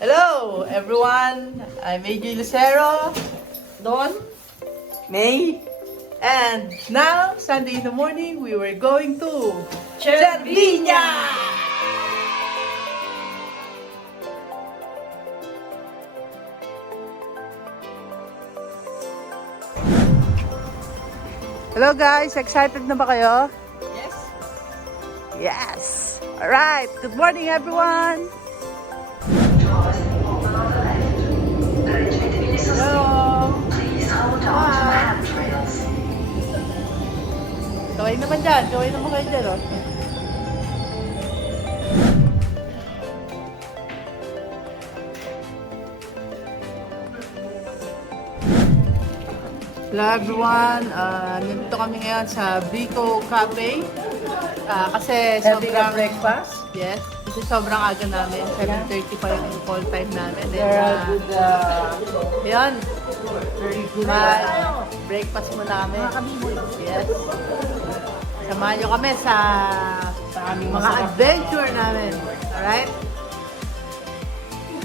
Hello, everyone. I'm AJ Lucero, Don, May, and now, Sunday in the morning, we were going to Cervinia! Hello guys, excited na ba kayo? Yes. Yes! Alright, good morning everyone! Hello! Hi! Kaway naman dyan, kaway naman kayo dyan, oh. Hello everyone, nandito kami ngayon sa Brico Cafe. Kasi sobrang breakfast? yes, kasi sobrang aga namin, 7:30 pa yung call time namin. Ayun, Very good. breakfast muna kami. Yes. Samahan nyo kami sa aming mga masarap. adventure namin. Alright?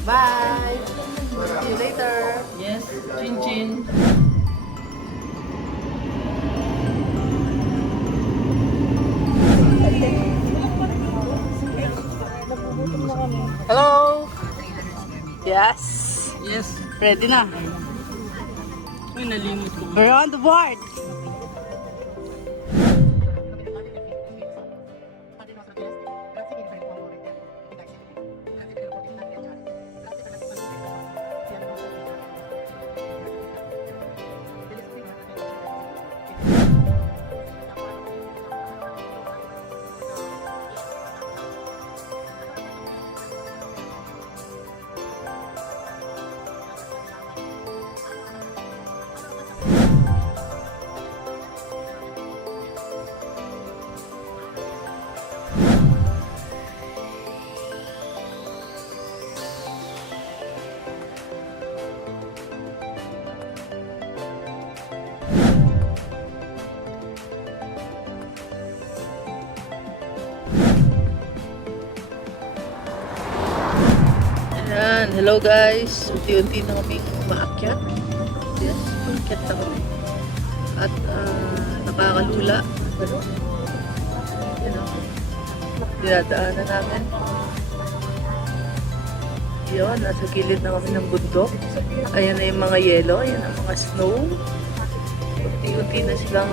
Bye! See you later! Yes. Chin chin. Hello! Yes! Yes. Ready na. Uy, nalimot ko. We're on the board! Ayan, hello guys. Unti-unti na kaming umaakyat. Yes, umaakyat na kami. At nakakalula. You know, dinadaanan namin. Yun, nasa gilid na kami ng bundok. Ayan na yung mga yelo, ayan ang mga snow. Unti-unti na silang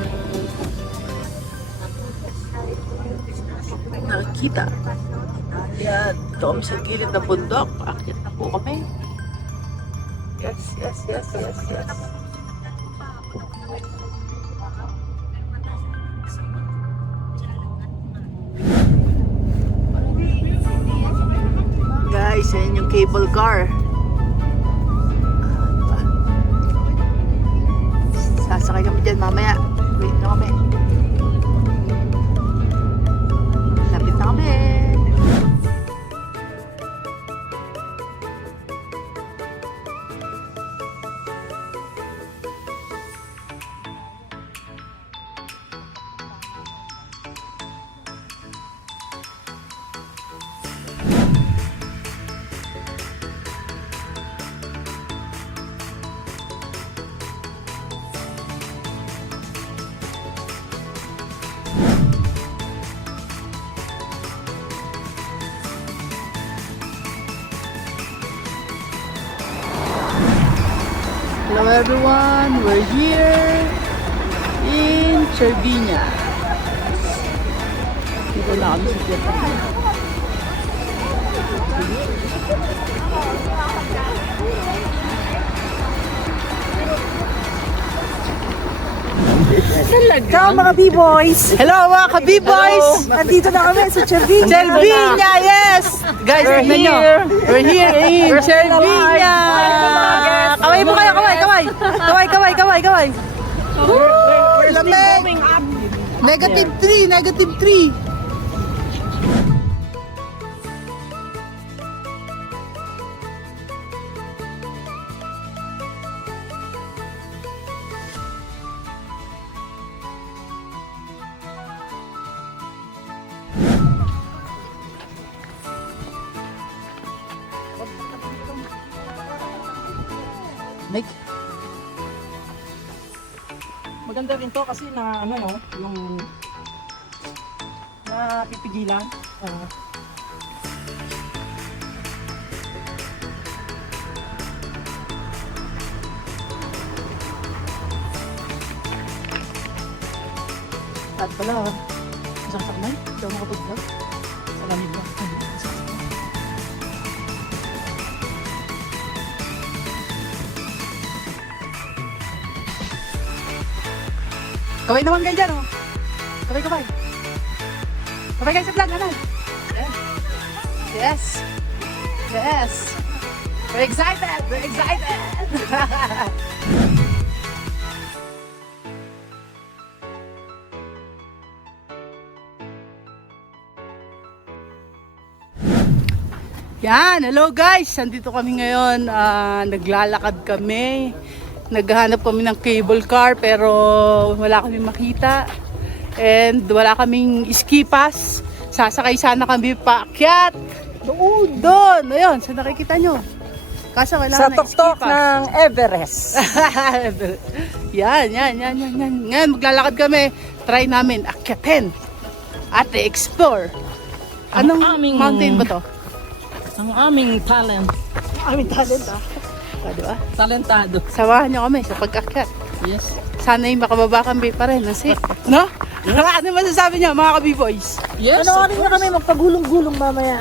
nakikita. Yan, ito kami sa gilid ng bundok. Paakyat na po kami. Yes, yes, yes, yes, yes. Guys, yan yung cable car. Sasakay kami dyan mamaya. Wait na kami. Lapit na kami. Hello everyone, we're here in Cervinia. Dito na kami sa Cervinia. Ciao mga B-boys! Hello mga ka-B-boys! Andito na kami sa Cervinia. Cervinia, yes! Guys, tignan nyo. We're here in Cervinia! Kaway mo kayo, kaway, kaway! Kaway, kaway, kaway, kaway! Woo! Lamig! Negative 3, negative 3! Nick. Maganda rin to kasi na ano no, yung napipigilan. At pala, isang sakmay, daw makapag-vlog. Sa lamig lang. Kaway naman kayo dyan, oh. Kaway, kaway. Kaway kayo sa vlog, ano? Yes. Yes. We're excited. We're excited. Yan, hello guys! Nandito kami ngayon, naglalakad kami. Naghahanap kami ng cable car pero wala kami makita. And wala kaming ski pass. Sasakay sana kami paakyat. Doon! Ayun, sa nakikita nyo. Kaso wala Sa na tuktok ski pass. ng Everest. Yan. Ngayon, maglalakad kami. Try namin akyatin at explore. Anong aming- mountain ba to? Ang aming talent. Aming talent diba? Talentado. Samahan nyo kami sa pag-akyat. Yes. Sana'y makababa kami pa rin. Kasi, no? Ano masasabi niyo mga kabi-boys? Yes. Panoorin na kami magpagulong-gulong mamaya.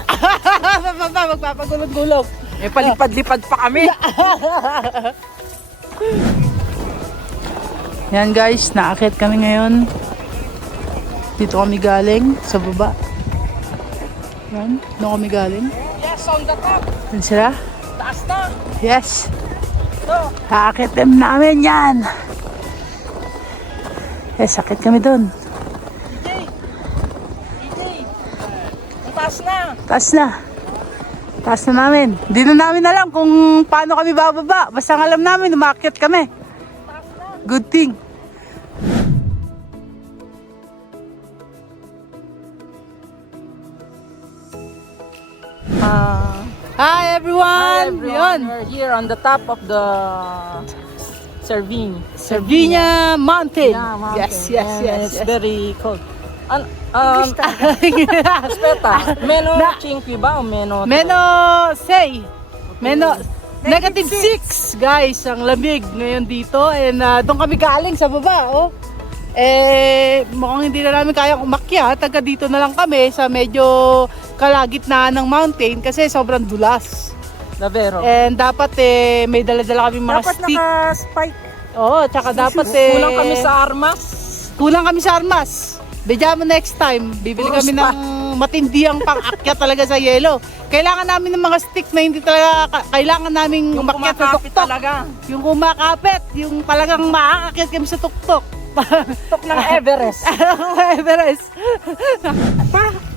Magpapagulog-gulog. Eh, palipad-lipad pa kami. Yan guys, naakyat kami ngayon. Dito kami galing sa baba. Yan, doon kami galing. Yes, on the top. Yan sila. Taas na. Yes. Aakyat din namin yan. Yes, akit kami doon. Taas na. Taas na. Taas na namin. Hindi na namin alam kung paano kami bababa. Basta ang alam namin, umakyat kami. Good thing. Hi everyone! Yun. We're here on the top of the Servini. Sardinia Mountain. Yeah, mountain. Yes. It's very cold. Aspetta, meno Na- 5 ba o meno? Meno 6. Negative 6 guys, ang lamig ngayon dito. And doon kami galing sa baba. Oh. Mukhang hindi na namin kayang umakyat. Taga dito na lang kami sa medyo kalagitnaan ng mountain kasi sobrang dulas. Davvero. And dapat may dala-dala kami mga Dapat stick. naka-spike. Oo, tsaka dapat Kulang kami sa armas. Kulang kami sa armas. Bidya mo next time. Bibili Puro kami spa. ng matindiyang pang-akyat talaga sa yelo. Kailangan namin ng mga stick na hindi talaga kailangan naming Yung umakyat sa kumakapit tuktok. talaga. Yung kumakapit, yung talagang maaakyat kami sa tuktok. Tok ng Everest. Everest.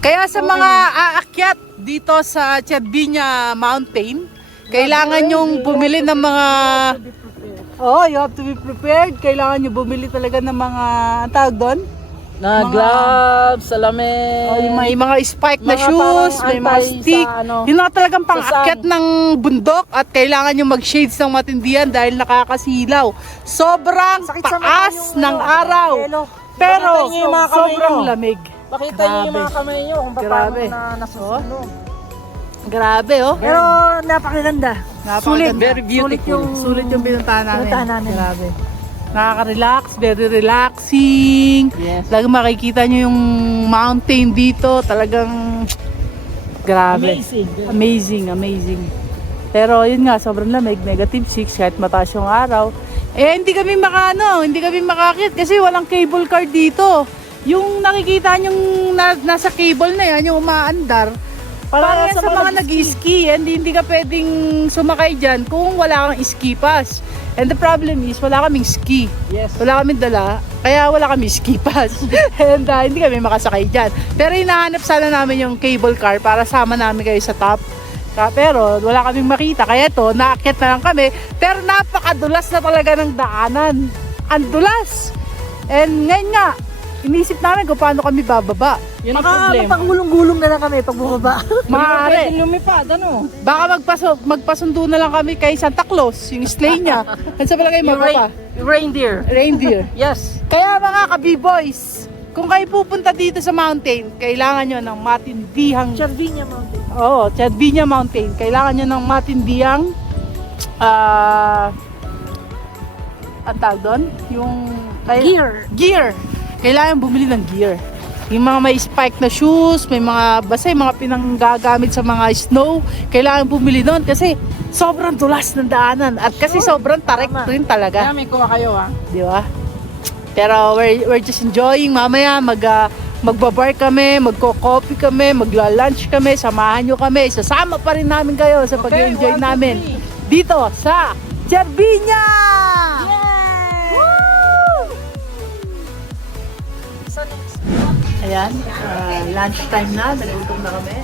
Kaya sa mga aakyat dito sa Cervinia Mountain, kailangan yung bumili ng mga you have to be prepared. Kailangan nyo bumili talaga ng mga ang tawag doon? Na gloves, salamin. Yung may mga spike na Mga shoes, parang may mga antay stick. sa ano, Yun na talagang sa pang-akyat sun. ng bundok at kailangan nyo mag-shades ng matindihan dahil nakakasilaw. Sobrang Sakit sa mata taas yung ng ano, araw. yelo. Pero Pakita nyo yung mga kamay sobrang nyo. lamig. Pakita niyo yung mga kamay niyo kung paano Grabe. na nasusunog. Grabe oh. Pero napakaganda. Napakaganda. Very beautiful. Sulit yung pinuntahan namin. Pinuntahan namin. Grabe. Nakaka-relax, very relaxing. Yes. Talagang makikita nyo yung mountain dito. Talagang grabe. Amazing. Pero yun nga, sobrang lamig. Negative 6 kahit mataas yung araw. Hindi kami makakit kasi walang cable car dito. Yung nakikita nyong nasa cable na yan, yung umaandar, para sa mga nag-ski, hindi ka pwedeng sumakay dyan kung wala kang ski pass. And the problem is, wala kaming ski. Yes. Wala kaming dala, kaya wala kaming ski pass. And hindi kami makasakay dyan. Pero hinahanap sana namin yung cable car para sama namin kayo sa top. Pero wala kaming makita, kaya ito, naakyat na lang kami. Pero napakadulas na talaga ng daanan. Ang dulas! And ngayon nga, Inisip namin kung paano kami bababa. Yun ang Baka problema. magpagulong-gulong na lang kami pag bumaba. Maaari. Pwede lumipad, ano? Baka magpasundo na lang kami kay Santa Claus, yung sleigh niya. Ano sa palagay mo, Yung Papa? reindeer. Reindeer. Yes. Kaya mga ka-B-boys, kung kayo pupunta dito sa mountain, kailangan nyo ng matindihang... Charvinia Mountain. Oo, Chadvinia Mountain. Kailangan nyo ng matindihang... ang tawag doon? Yung... Gear. Kailangan bumili ng gear. Yung mga may spike na shoes, may mga basta yung mga pinanggagamit sa mga snow, kailangan bumili doon kasi sobrang tulas ng daanan at kasi sobrang tarik rin talaga. Kaya may kuha kayo, ha? Di ba? Pero we're just enjoying. Mamaya magbabar kami, magko-coffee kami, magla-lunch kami, samahan nyo kami. Sasama pa rin namin kayo sa pag-enjoy namin dito sa Chadvinia! Ayan, lunch time na, nagutom na kami.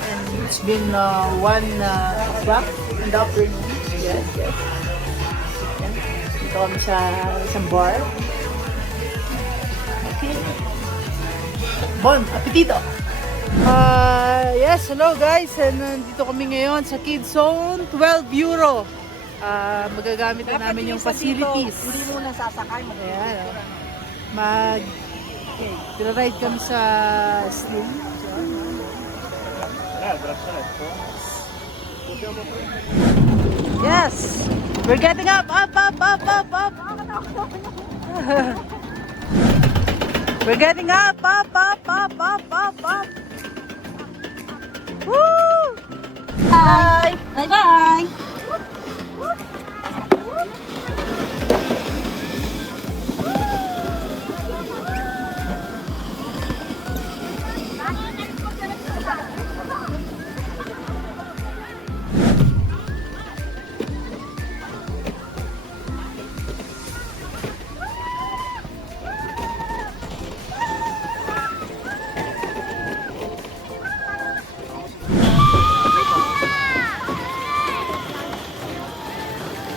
And it's been 1 o'clock in the afternoon. Yes. Ayan. Dito kami sa isang bar. Okay. Bon apetito! Yes, hello guys. And nandito kami ngayon sa Kids Zone, 12 euro. Magagamit na namin yung facilities. Hindi muna sasakay. Ayan, tira-ride kami sa sleigh. Yes! We're getting up! Up! We're getting up! Up! Woo! Bye! Bye-bye!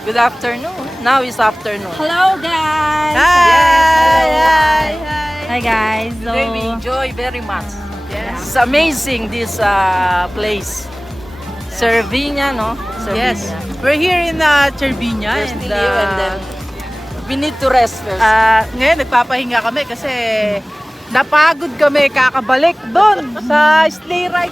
Good afternoon. Now is afternoon. Hello guys! Hi guys! Today we enjoy very much. Yes. It's amazing this place. Cervinia, no? Yes, Cervinia. we're here in Chadvinia. We're still here and then we need to rest first. Ngayon nagpapahinga kami kasi napagod kami kakabalik doon sa sleigh ride.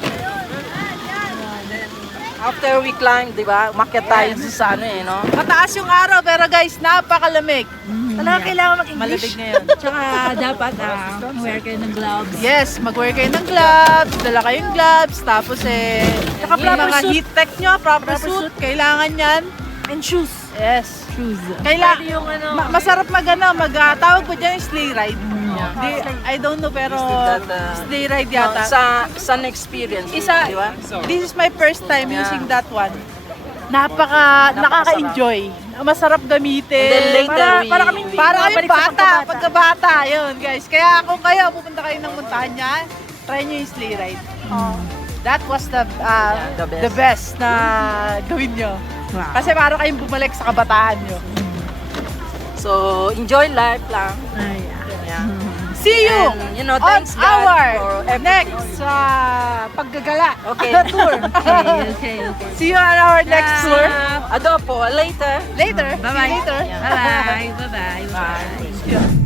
After we climb, di ba? Umakyat tayo sa ano eh, no? Mataas yung araw pero guys, napakalamig. Talaga kailangan mag-English. Malamig ngayon. Tsaka dapat wear kayo ng gloves. Yes, mag-wear kayo ng gloves, dala kayong gloves, tapos Saka yung proper mga suit. heat tech nyo, proper suit, kailangan yan. And shoes. Yes. Shoes. Kailangan, Yung ano, masarap tawag ko dyan yung sleigh ride. I don't know pero sleigh ride yata. Sun experience. Isa, di ba? this is my first time Yeah. using that one. Nakaka-enjoy. Masarap gamitin. And then later para kami babalik sa bata, pagkabata, yun guys. Kaya kung kayo pupunta kayo ng montaña, try nyo yung sleigh ride. That was the best na gawin nyo. Wow. Kasi para kayong bumalik sa kabataan nyo. So, enjoy life lang. Yeah. See you And, you know, on thanks God for our everything. next paggagala Okay. tour. Okay. See you on our next tour. Adopo, later. Later. See you later. Bye-bye. Bye-bye. Bye. Yeah.